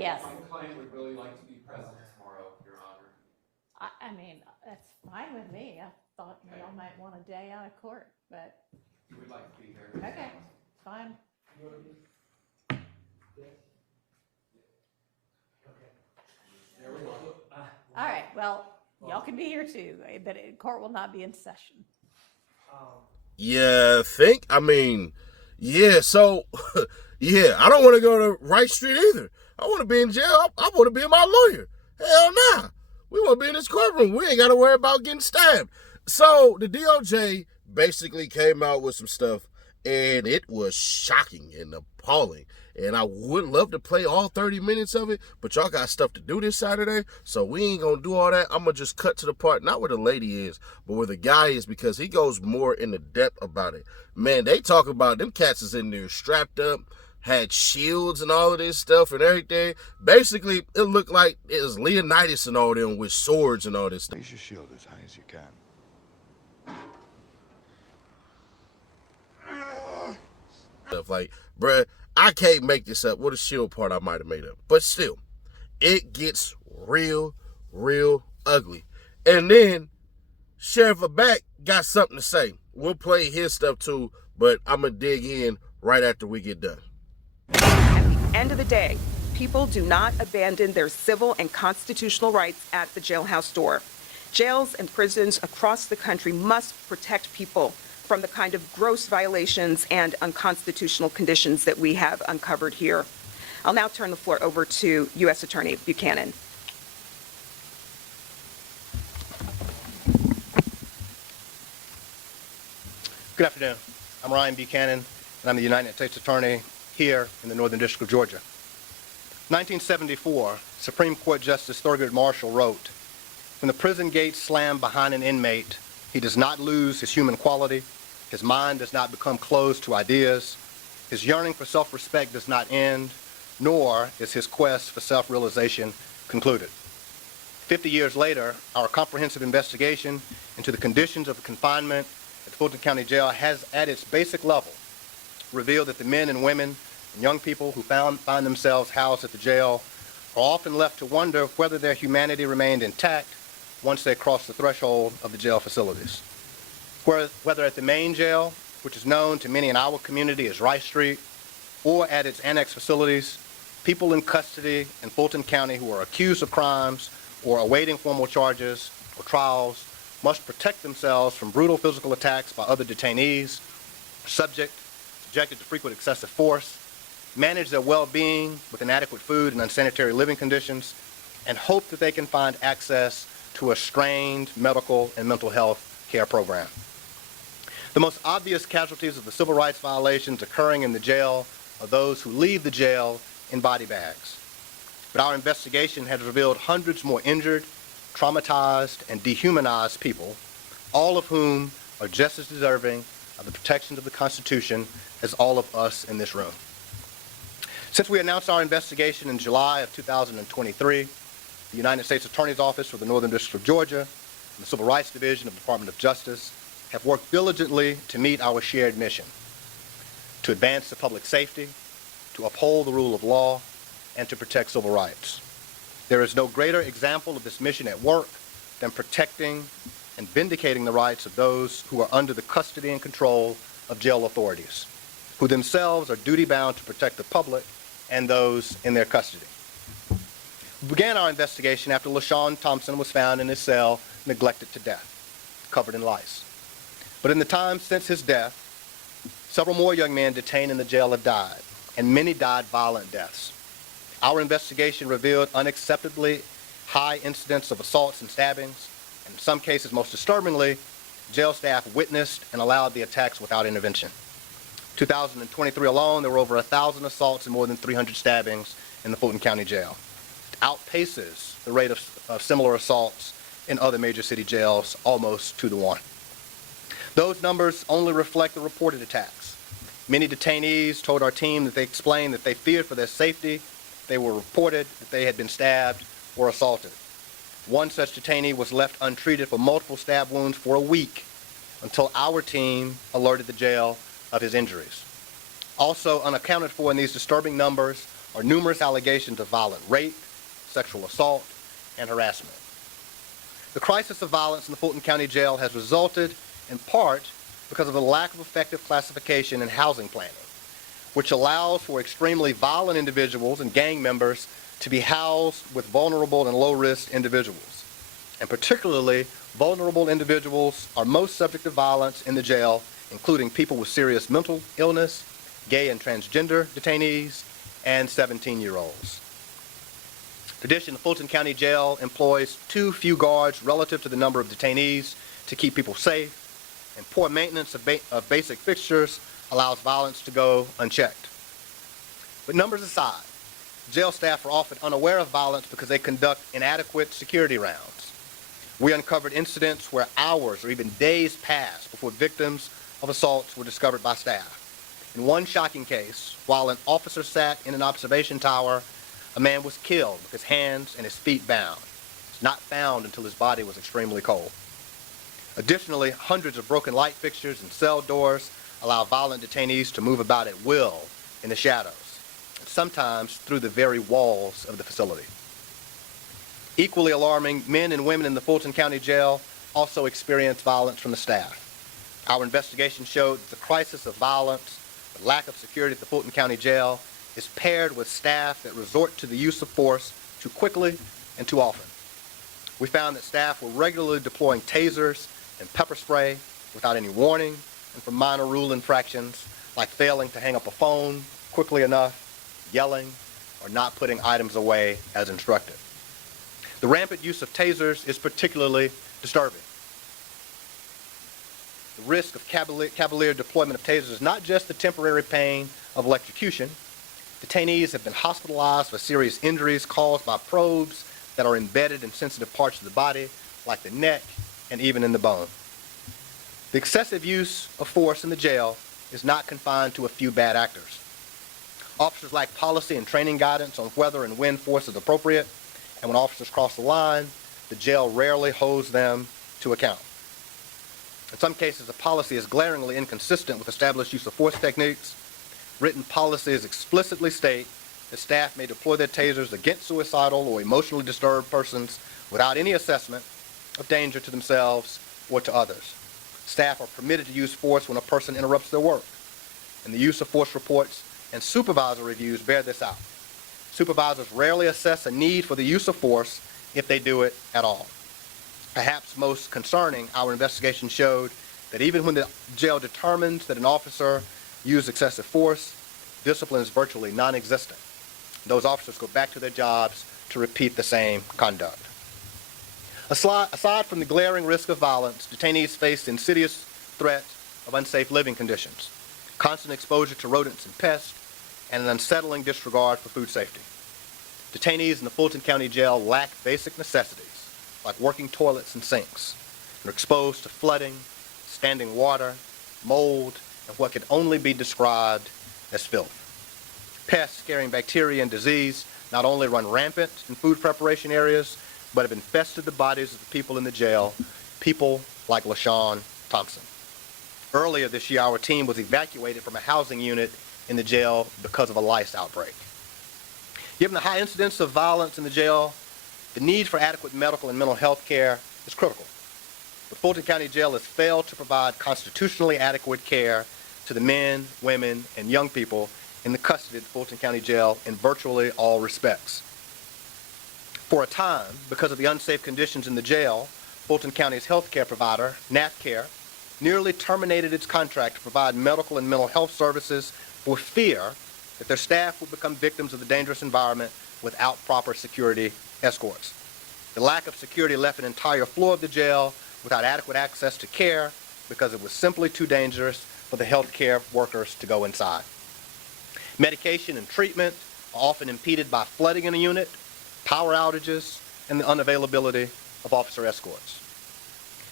Yes. One client would really like to be present tomorrow, Your Honor. I mean, that's fine with me. I thought y'all might want a day out of court, but, He would like to be here. okay, fine. There we go. All right, well, y'all can be here too, but court will not be in session. Yeah, think? I mean, yeah, so, yeah, I don't want to go to Wright Street either. I want to be in jail. I want to be my lawyer. Hell nah. We want to be in this courtroom. We ain't got to worry about getting stabbed. So the DOJ basically came out with some stuff, and it was shocking and appalling. And I would love to play all 30 minutes of it, but y'all got stuff to do this Saturday, so we ain't going to do all that. I'm going to just cut to the part, not where the lady is, but where the guy is, because he goes more into depth about it. Man, they talk about them cats is in there strapped up, had shields and all of this stuff and everything. Basically, it looked like it was Leonidas and all them with swords and all this stuff. Raise your shield as high as you can. Like, bruh, I can't make this up. What a shield part I might have made up. But still, it gets real, real ugly. And then Sheriff Aback got something to say. We'll play his stuff too, but I'm going to dig in right after we get done. At the end of the day, people do not abandon their civil and constitutional rights at the jailhouse door. Jails and prisons across the country must protect people from the kind of gross violations and unconstitutional conditions that we have uncovered here. I'll now turn the floor over to U.S. Attorney Buchanan. Good afternoon. I'm Ryan Buchanan, and I'm the United States Attorney here in the Northern District of Georgia. 1974, Supreme Court Justice Thurgood Marshall wrote, "When the prison gates slam behind an inmate, he does not lose his human quality, his mind does not become closed to ideas, his yearning for self-respect does not end, nor is his quest for self-realization concluded." 50 years later, our comprehensive investigation into the conditions of confinement at the Fulton County Jail has, at its basic level, revealed that the men and women and young people who find themselves housed at the jail are often left to wonder whether their humanity remained intact once they crossed the threshold of the jail facilities. Whether at the main jail, which is known to many in our community as Wright Street, or at its annex facilities, people in custody in Fulton County who are accused of crimes or awaiting formal charges or trials must protect themselves from brutal physical attacks by other detainees, subjected to frequent excessive force, manage their well-being with inadequate food and unsanitary living conditions, and hope that they can find access to a strained medical and mental health care program. The most obvious casualties of the civil rights violations occurring in the jail are those who leave the jail in body bags. But our investigation has revealed hundreds more injured, traumatized, and dehumanized people, all of whom are just as deserving of the protections of the Constitution as all of us in this room. Since we announced our investigation in July of 2023, the United States Attorney's Office for the Northern District of Georgia and the Civil Rights Division of the Department of Justice have worked diligently to meet our shared mission, to advance the public safety, to uphold the rule of law, and to protect civil rights. There is no greater example of this mission at work than protecting and vindicating the rights of those who are under the custody and control of jail authorities, who themselves are duty-bound to protect the public and those in their custody. We began our investigation after LaShawn Thompson was found in his cell, neglected to death, covered in lice. But in the time since his death, several more young men detained in the jail have died, and many died violent deaths. Our investigation revealed unacceptably high incidents of assaults and stabbings, and in some cases, most disturbingly, jail staff witnessed and allowed the attacks without intervention. 2023 alone, there were over 1,000 assaults and more than 300 stabbings in the Fulton County Jail. It outpaces the rate of similar assaults in other major city jails almost 2-to-1. Those numbers only reflect the reported attacks. Many detainees told our team that they explained that they feared for their safety. They were reported that they had been stabbed or assaulted. One such detainee was left untreated for multiple stab wounds for a week until our team alerted the jail of his injuries. Also unaccounted for in these disturbing numbers are numerous allegations of violent rape, sexual assault, and harassment. The crisis of violence in the Fulton County Jail has resulted in part because of the lack of effective classification and housing planning, which allows for extremely violent individuals and gang members to be housed with vulnerable and low-risk individuals. And particularly, vulnerable individuals are most subject to violence in the jail, including people with serious mental illness, gay and transgender detainees, and 17-year-olds. In addition, the Fulton County Jail employs too few guards relative to the number of detainees to keep people safe, and poor maintenance of basic fixtures allows violence to go unchecked. But numbers aside, jail staff are often unaware of violence because they conduct inadequate security rounds. We uncovered incidents where hours or even days passed before victims of assaults were discovered by staff. In one shocking case, while an officer sat in an observation tower, a man was killed with his hands and his feet bound. He was not found until his body was extremely cold. Additionally, hundreds of broken light fixtures and cell doors allow violent detainees to move about at will in the shadows, and sometimes through the very walls of the facility. Equally alarming, men and women in the Fulton County Jail also experience violence from the staff. Our investigation showed that the crisis of violence, the lack of security at the Fulton County Jail, is paired with staff that resort to the use of force too quickly and too often. We found that staff were regularly deploying tasers and pepper spray without any warning, and for minor rule infractions like failing to hang up a phone quickly enough, yelling, or not putting items away as instructed. The rampant use of tasers is particularly disturbing. The risk of cavalier deployment of tasers is not just the temporary pain of electrocution. Detainees have been hospitalized with serious injuries caused by probes that are embedded in sensitive parts of the body, like the neck and even in the bone. The excessive use of force in the jail is not confined to a few bad actors. Officers lack policy and training guidance on whether and when force is appropriate, and when officers cross the line, the jail rarely holds them to account. In some cases, the policy is glaringly inconsistent with established use of force techniques. Written policies explicitly state that staff may deploy their tasers against suicidal or emotionally disturbed persons without any assessment of danger to themselves or to others. Staff are permitted to use force when a person interrupts their work, and the use of force reports and supervisor reviews bear this out. Supervisors rarely assess a need for the use of force if they do it at all. Perhaps most concerning, our investigation showed that even when the jail determines that an officer used excessive force, discipline is virtually non-existent. Those officers go back to their jobs to repeat the same conduct. Aside from the glaring risk of violence, detainees face the insidious threat of unsafe living conditions, constant exposure to rodents and pests, and an unsettling disregard for food safety. Detainees in the Fulton County Jail lack basic necessities, like working toilets and sinks, and are exposed to flooding, standing water, mold, and what can only be described as filth. Pests carrying bacteria and disease not only run rampant in food preparation areas, but have infested the bodies of the people in the jail, people like LaShawn Thompson. Earlier this year, our team was evacuated from a housing unit in the jail because of a lice outbreak. Given the high incidence of violence in the jail, the need for adequate medical and mental health care is critical. But Fulton County Jail has failed to provide constitutionally adequate care to the men, women, and young people in the custody of the Fulton County Jail in virtually all respects. For a time, because of the unsafe conditions in the jail, Fulton County's health care provider, NAFCare, nearly terminated its contract to provide medical and mental health services for fear that their staff would become victims of the dangerous environment without proper security escorts. The lack of security left an entire floor of the jail without adequate access to care because it was simply too dangerous for the health care workers to go inside. Medication and treatment are often impeded by flooding in a unit, power outages, and the unavailability of officer escorts.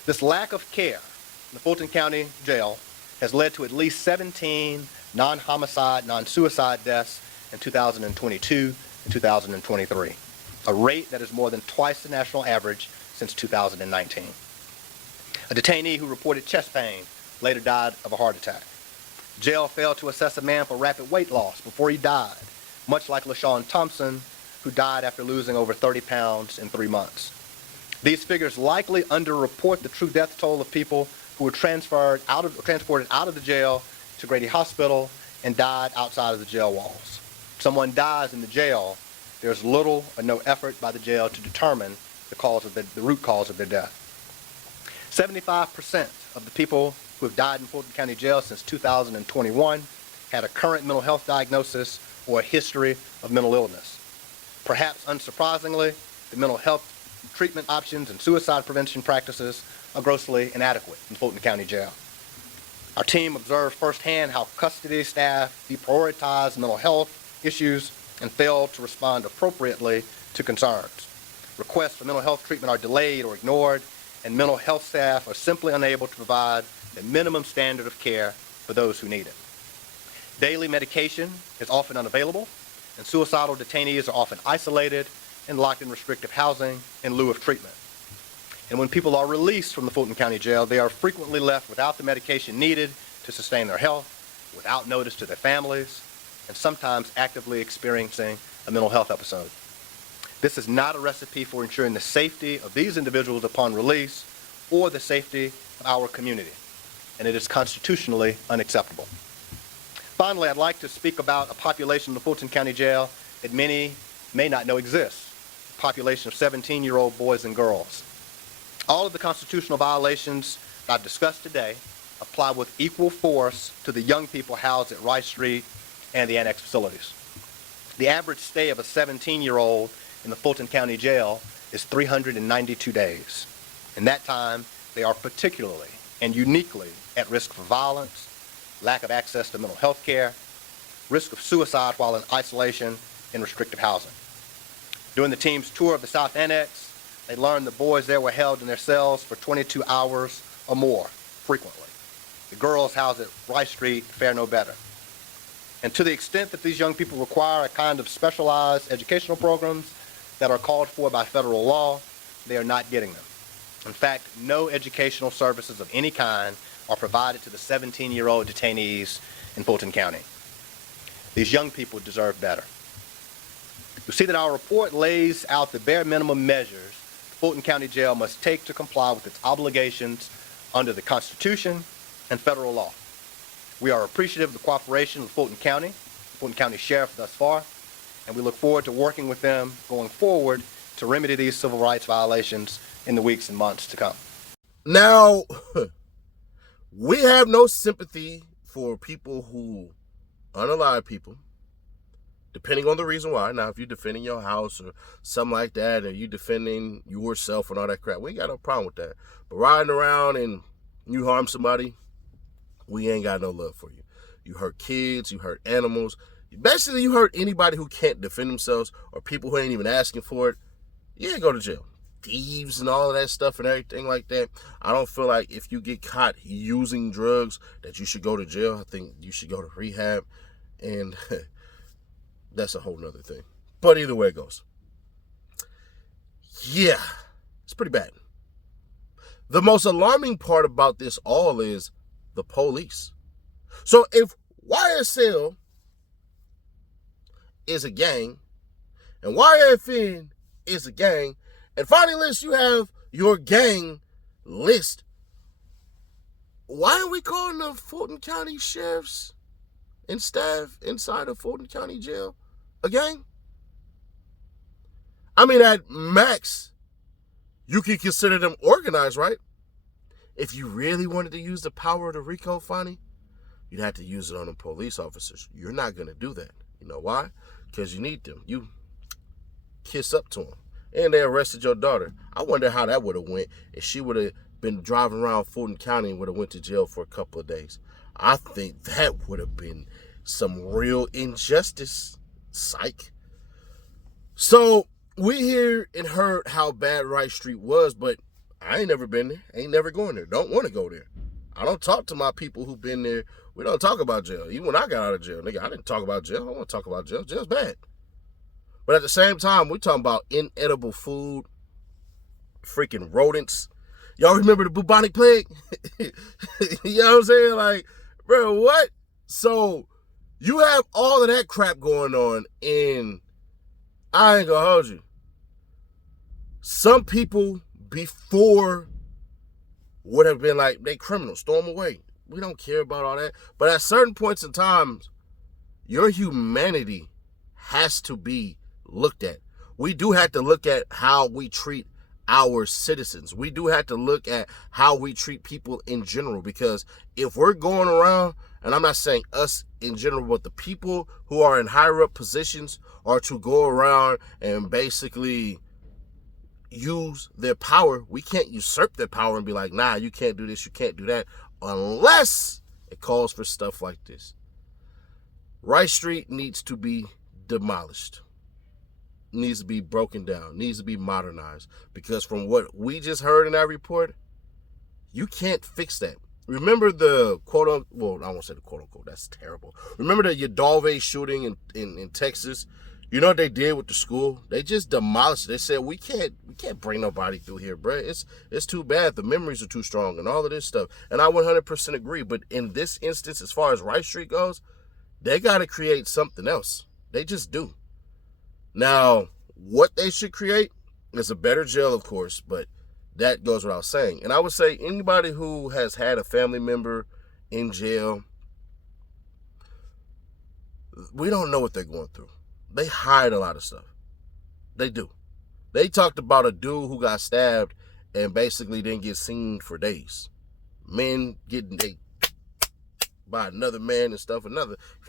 This lack of care in the Fulton County Jail has led to at least 17 non-homicide, non-suicide deaths in 2022 and 2023, a rate that is more than twice the national average since 2019. A detainee who reported chest pain later died of a heart attack. Jail failed to assess a man for rapid weight loss before he died much like LaShawn Thompson, who died after losing over 30 pounds in 3 months. These figures likely underreport the true death toll of people who were transported out of the jail to Grady Hospital and died outside of the jail walls. If someone dies in the jail, there's little or no effort by the jail to determine the root cause of their death. 75% of the people who have died in Fulton County Jail since 2021 had a current mental health diagnosis or a history of mental illness. Perhaps unsurprisingly, the mental health treatment options and suicide prevention practices are grossly inadequate in Fulton County Jail. Our team observed firsthand how custody staff deprioritize mental health issues and fail to respond appropriately to concerns. Requests for mental health treatment are delayed or ignored, and mental health staff are simply unable to provide the minimum standard of care for those who need it. Daily medication is often unavailable, and suicidal detainees are often isolated and locked in restrictive housing in lieu of treatment. And when people are released from the Fulton County Jail, they are frequently left without the medication needed to sustain their health, without notice to their families, and sometimes actively experiencing a mental health episode. This is not a recipe for ensuring the safety of these individuals upon release or the safety of our community, and it is constitutionally unacceptable. Finally, I'd like to speak about a population in the Fulton County Jail that many may not know exists, a population of 17-year-old boys and girls. All of the constitutional violations that I've discussed today apply with equal force to the young people housed at Rice Street and the annex facilities. The average stay of a 17-year-old in the Fulton County Jail is 392 days. In that time, they are particularly and uniquely at risk for violence, lack of access to mental health care, risk of suicide while in isolation in restrictive housing. During the team's tour of the South Annex, they learned the boys there were held in their cells for 22 hours or more, frequently. The girls housed at Rice Street fare no better. And to the extent that these young people require a kind of specialized educational programs that are called for by federal law, they are not getting them. In fact, no educational services of any kind are provided to the 17-year-old detainees in Fulton County. These young people deserve better. You see that our report lays out the bare minimum measures Fulton County Jail must take to comply with its obligations under the Constitution and federal law. We are appreciative of the cooperation of Fulton County Sheriff thus far, and we look forward to working with them going forward to remedy these civil rights violations in the weeks and months to come. Now, we have no sympathy for people who unalive people, depending on the reason why. Now, if you're defending your house or something like that, or you defending yourself and all that crap, we ain't got no problem with that. But riding around and you harm somebody, we ain't got no love for you. You hurt kids, you hurt animals. Basically, you hurt anybody who can't defend themselves or people who ain't even asking for it. You ain't go to jail. Thieves and all of that stuff and everything like that. I don't feel like if you get caught using drugs that you should go to jail. I think you should go to rehab. And that's a whole nother thing. But either way it goes. Yeah, it's pretty bad. The most alarming part about this all is the police. So if YSL is a gang and YFN is a gang, and finally list you have your gang list, why are we calling the Fulton County sheriffs and staff inside of Fulton County Jail a gang? I mean, at max, you could consider them organized, right? If you really wanted to use the power of the RICO, Fonnie, you'd have to use it on the police officers. You're not going to do that. You know why? Because you need them. You kiss up to them. And they arrested your daughter. I wonder how that would have went if she would have been driving around Fulton County and would have went to jail for a couple of days. I think that would have been some real injustice. Psych. So we hear and heard how bad Rice Street was, but I ain't never been there. Ain't never going there. Don't want to go there. I don't talk to my people who've been there. We don't talk about jail. Even when I got out of jail, nigga, I didn't talk about jail. I don't want to talk about jail. Jail's bad. But at the same time, we're talking about inedible food, freaking rodents. Y'all remember the bubonic plague? You know what I'm saying? Like, bro, what? So You have all of that crap going on, and I ain't gonna hold you. Some people before would have been like, they criminals, throw them away. We don't care about all that. But at certain points in time, your humanity has to be looked at. We do have to look at how we treat our citizens. We do have to look at how we treat people in general, because if we're going around, and I'm not saying us in general, but the people who are in higher up positions are to go around and basically use their power. We can't usurp their power and be like, nah, you can't do this, you can't do that, unless it calls for stuff like this. Rice Street needs to be demolished. Needs to be broken down, needs to be modernized, because from what we just heard in that report, you can't fix that. Remember the quote unquote, well, I won't say the quote unquote, that's terrible. Remember the Uvalde shooting in Texas? You know what they did with the school? They just demolished it. They said, we can't bring nobody through here, bro. It's too bad. The memories are too strong and all of this stuff. And I 100% agree. But in this instance, as far as Rice Street goes, they got to create something else. They just do. Now, what they should create is a better jail, of course, but that goes without saying. And I would say anybody who has had a family member in jail, we don't know what they're going through. They hide a lot of stuff. They do. They talked about a dude who got stabbed and basically didn't get seen for days. Men getting by another man and stuff.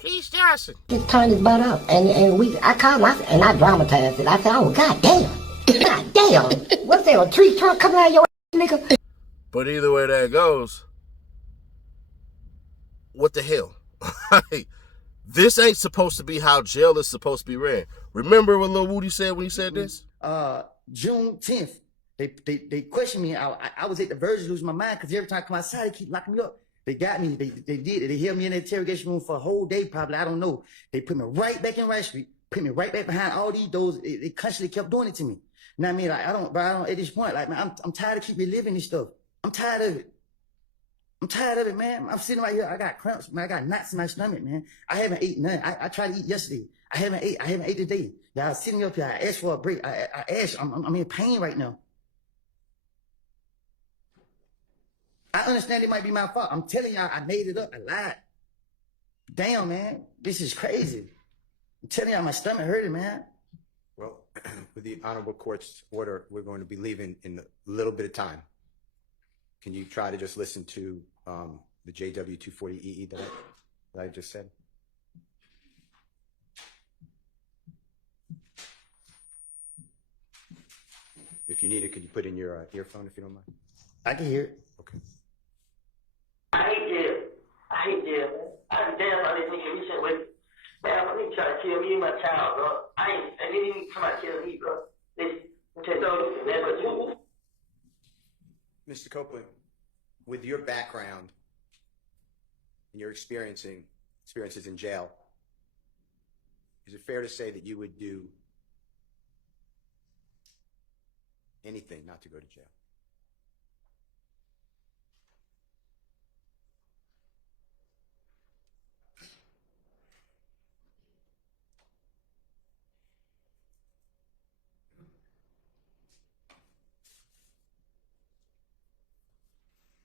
He's Johnson. Just turned his butt up, and I called him, and I dramatized it. I said, oh, god damn, what's that, a tree trunk coming out of your ass, nigga? But either way that goes, what the hell? This ain't supposed to be how jail is supposed to be ran. Remember what Lil Woody said when he said this? June 10th, they questioned me. I was at the verge of losing my mind, because every time I come outside, they keep locking me up. They got me. They did it. They held me in the interrogation room for a whole day, probably. I don't know. They put me right back in Rice Street, put me right back behind all these doors. They constantly kept doing it to me. Now, I mean, like, I don't, at this point, like, man, I'm tired of keep reliving this stuff. I'm tired of it, man. I'm sitting right here. I got cramps, man. I got knots in my stomach, man. I haven't ate nothing. I tried to eat yesterday. I haven't ate today. Y'all sitting up here. I asked for a break. I asked. I'm in pain right now. I understand it might be my fault. I'm telling y'all, I made it up. I lied. Damn, man. This is crazy. I'm telling y'all, my stomach hurting, man. Well, with the Honorable Court's order, we're going to be leaving in a little bit of time. Can you try to just listen to the JW 240EE that I just said? If you need it, could you put in your earphone if you don't mind? I can hear it. Okay. I hate jail, man. I be damn how they think we should wait. Man, I think try to kill me and my child, bro. I didn't even come out kill me, bro. They told you, man, but you. Mr. Copeland, with your background and your experiences in jail, is it fair to say that you would do anything not to go to jail?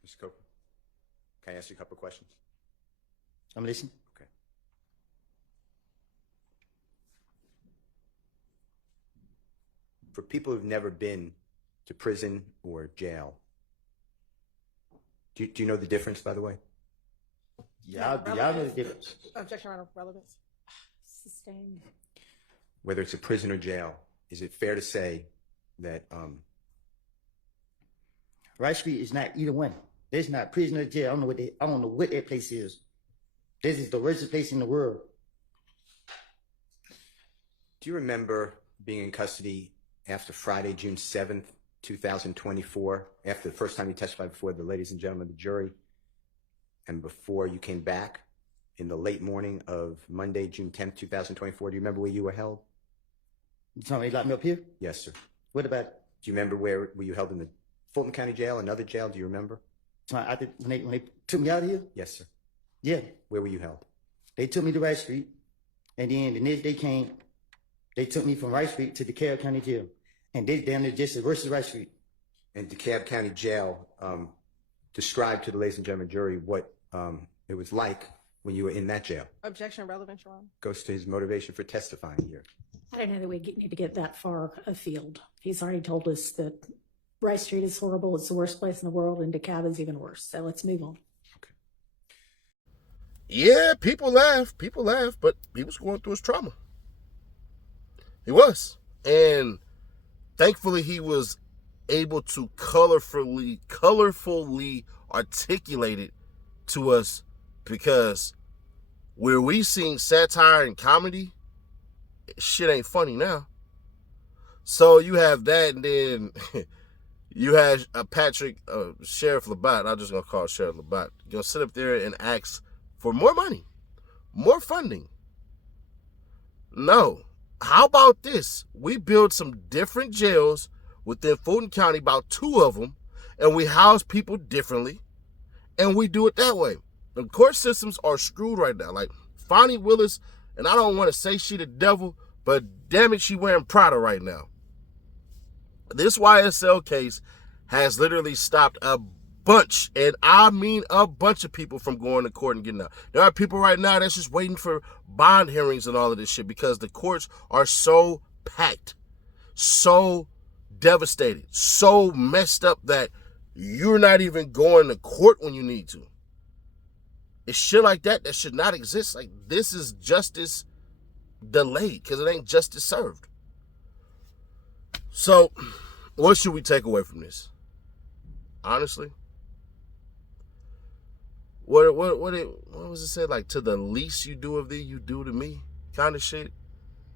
Mr. Copeland, can I ask you a couple of questions? I'm listening. Okay. For people who've never been to prison or jail, do you know the difference, by the way? Y'all know the difference. Objection around relevance. Sustained. Whether it's a prison or jail, is it fair to say that Rice Street is not either one. There's not prison or jail. I don't know what that place is. This is the worst place in the world. do you remember being in custody after Friday, June 7th, 2024, after the first time you testified before the ladies and gentlemen of the jury, and before you came back in the late morning of Monday, June 10th, 2024? Do you remember where you were held? You telling me they locked me up here? Yes, sir. What about it? Do you remember where were you held in the Fulton County Jail, another jail? Do you remember? When they took me out of here? Yes, sir. Yeah. Where were you held? They took me to Wright Street, and then the next day came, they took me from Wright Street to DeKalb County Jail. And they down there just versus Wright Street. And DeKalb County Jail, describe to the ladies and gentlemen jury what it was like when you were in that jail. Objection relevant, Your Honor. Goes to his motivation for testifying here. I don't know that we need to get that far afield. He's already told us that Wright Street is horrible. It's the worst place in the world, and DeKalb is even worse. So let's move on. Yeah, people laugh, but he was going through his trauma. He was. And thankfully he was able to colorfully articulate it to us, because where we seen satire and comedy, shit ain't funny now. So you have that, and then you had Sheriff Labatt, I'm just going to call Sheriff Labatt, going to sit up there and ask for more money, more funding. No. How about this? We build some different jails within Fulton County, about 2 of them, and we house people differently, and we do it that way. The court systems are screwed right now. Like Fonnie Willis, and I don't want to say she the devil, but damn it, she wearing Prada right now. This YSL case has literally stopped a bunch, and I mean a bunch of people from going to court and getting out. There are people right now that's just waiting for bond hearings and all of this shit because the courts are so packed, so devastated, so messed up that you're not even going to court when you need to. It's shit like that that should not exist. Like, this is justice delayed because it ain't justice served. So, what should we take away from this? Honestly, what was it said? Like, to the least you do of thee, you do to me, kind of shit.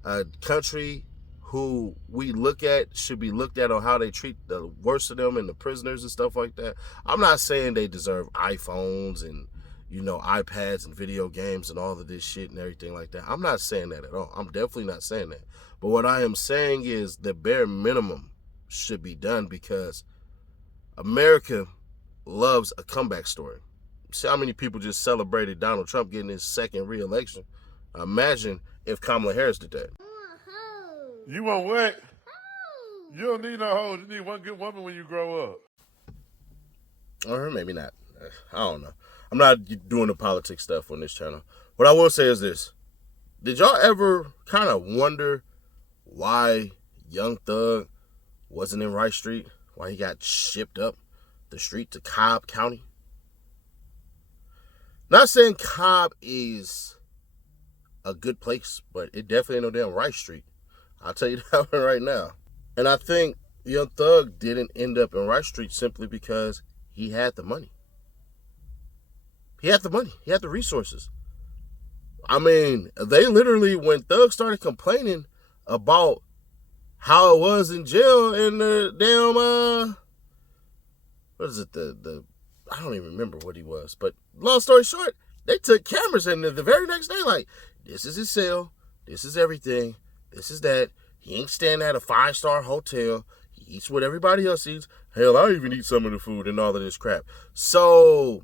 A country who we look at should be looked at on how they treat the worst of them and the prisoners and stuff like that. I'm not saying they deserve iPhones and, you know, iPads and video games and all of this shit and everything like that. I'm not saying that at all. I'm definitely not saying that. But what I am saying is the bare minimum should be done, because America loves a comeback story. See how many people just celebrated Donald Trump getting his second re-election? Imagine if Kamala Harris did that. You want what? You don't need no hoes. You need one good woman when you grow up. Or maybe not. I don't know. I'm not doing the politics stuff on this channel. What I will say is this. Did y'all ever kind of wonder why Young Thug wasn't in Wright Street? Why he got shipped up the street to Cobb County? Not saying Cobb is a good place, but it definitely ain't no damn Wright Street. I'll tell you that one right now. And I think Young Thug didn't end up in Wright Street simply because he had the money. He had the money. He had the resources. I mean, they literally, when Thug started complaining about how it was in jail in the damn, what is it, I don't even remember what he was, but long story short, they took cameras in the very next day, like, this is his cell, this is everything, this is that. He ain't staying at a 5-star hotel. He eats what everybody else eats. Hell, I even eat some of the food and all of this crap. So,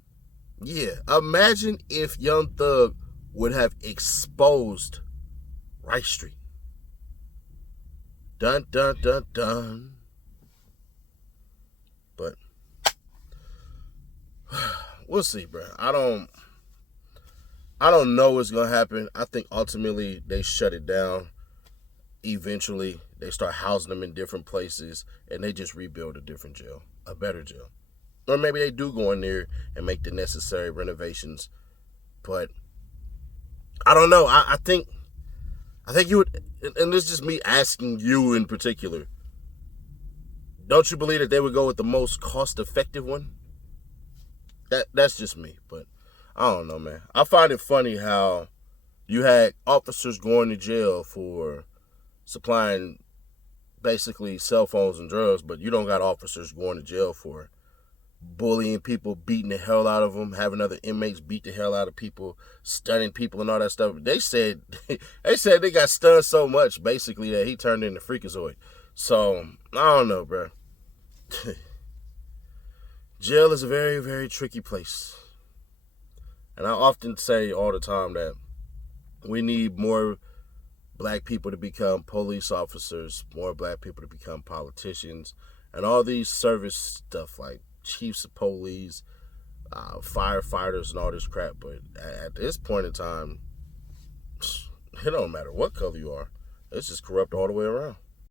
yeah, imagine if Young Thug would have exposed Wright Street. Dun, dun, dun, dun. But we'll see, bro. I don't know what's going to happen. I think ultimately they shut it down. Eventually, they start housing them in different places, and they just rebuild a different jail, a better jail. Or maybe they do go in there and make the necessary renovations. But I don't know. I think you would, and this is just me asking you in particular, don't you believe that they would go with the most cost-effective one? That's just me, but I don't know, man. I find it funny how you had officers going to jail for supplying basically cell phones and drugs, but you don't got officers going to jail for bullying people, beating the hell out of them, having other inmates beat the hell out of people, stunning people and all that stuff. They said they got stunned so much, basically, that he turned into Freakazoid. So, I don't know, bro. Jail is a very, very tricky place. And I often say all the time that We need more black people to become police officers, more black people to become politicians, and all these service stuff like chiefs of police, firefighters, and all this crap. But at this point in time, it don't matter what color you are. It's just corrupt all the way around.